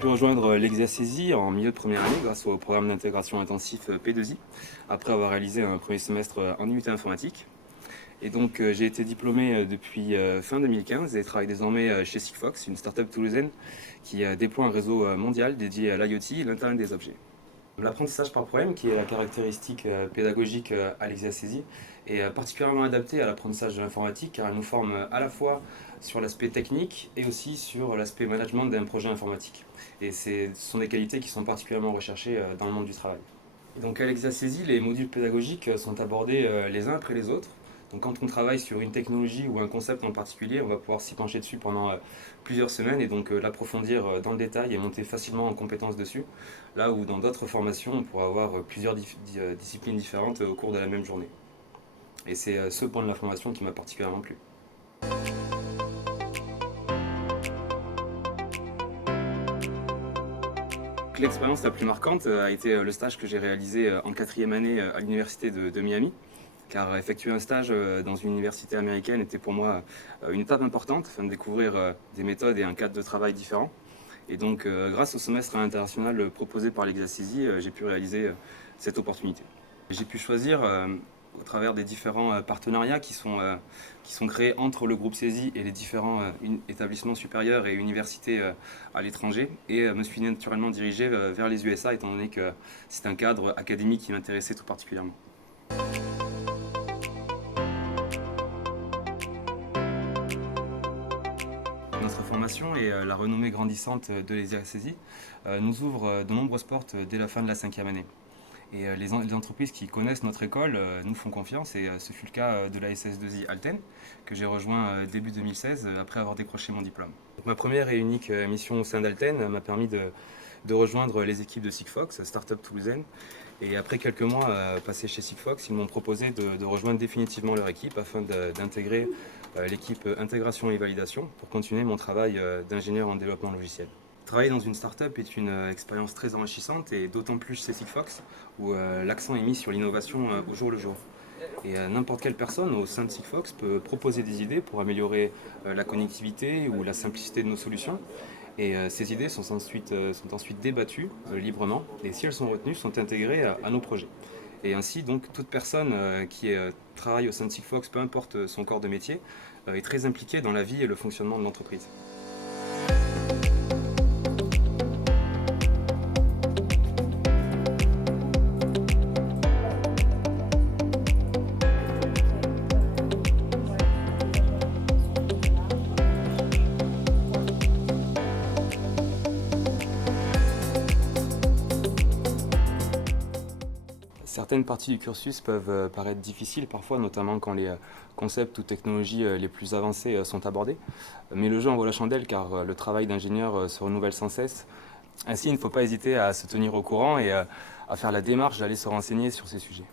pu rejoindre l'Exia-CESI en milieu de première année grâce au programme d'intégration intensif P2I, après avoir réalisé un premier semestre en IUT informatique. Et donc j'ai été diplômé depuis fin 2015 et travaille désormais chez Sigfox, une start-up toulousaine qui déploie un réseau mondial dédié à l'IoT et l'Internet des objets. L'apprentissage par problème, qui est la caractéristique pédagogique à l'Exia-CESI, est particulièrement adapté à l'apprentissage de l'informatique car elle nous forme à la fois sur l'aspect technique et aussi sur l'aspect management d'un projet informatique. Et ce sont des qualités qui sont particulièrement recherchées dans le monde du travail. Et donc à l'Exia-CESI, les modules pédagogiques sont abordés les uns après les autres. Donc quand on travaille sur une technologie ou un concept en particulier, on va pouvoir s'y pencher dessus pendant plusieurs semaines et donc l'approfondir dans le détail et monter facilement en compétences dessus. Là où dans d'autres formations, on pourra avoir plusieurs disciplines différentes au cours de la même journée. Et c'est ce point de la formation qui m'a particulièrement plu. L'expérience la plus marquante a été le stage que j'ai réalisé en quatrième année à l'université de Miami. Car effectuer un stage dans une université américaine était pour moi une étape importante afin de découvrir des méthodes et un cadre de travail différent. Et donc grâce au semestre international proposé par l'Exia-CESI, j'ai pu réaliser cette opportunité. J'ai pu choisir au travers des différents partenariats qui sont créés entre le groupe CESI et les différents établissements supérieurs et universités à l'étranger et me suis naturellement dirigé vers les USA étant donné que c'est un cadre académique qui m'intéressait tout particulièrement. Notre formation et la renommée grandissante de l'Exia-CESI nous ouvre de nombreuses portes dès la fin de la cinquième année. Et les entreprises qui connaissent notre école nous font confiance et ce fut le cas de la SS2I Alten que j'ai rejoint début 2016 après avoir décroché mon diplôme. Donc, ma première et unique mission au sein d'Alten m'a permis de rejoindre les équipes de Sigfox, start-up toulousaine. Et après quelques mois passés chez Sigfox, ils m'ont proposé de rejoindre définitivement leur équipe afin d'intégrer l'équipe intégration et validation pour continuer mon travail d'ingénieur en développement logiciel. Travailler dans une start-up est une expérience très enrichissante et d'autant plus chez Sigfox où l'accent est mis sur l'innovation au jour le jour. Et n'importe quelle personne au sein de Sigfox peut proposer des idées pour améliorer la connectivité ou la simplicité de nos solutions. Et ces idées sont ensuite débattues librement et si elles sont retenues, sont intégrées à nos projets. Et ainsi, donc, toute personne qui travaille au sein de Sigfox, peu importe son corps de métier, est très impliquée dans la vie et le fonctionnement de l'entreprise. Certaines parties du cursus peuvent paraître difficiles parfois, notamment quand les concepts ou technologies les plus avancées sont abordés. Mais le jeu en vaut la chandelle car le travail d'ingénieur se renouvelle sans cesse. Ainsi, il ne faut pas hésiter à se tenir au courant et à faire la démarche d'aller se renseigner sur ces sujets.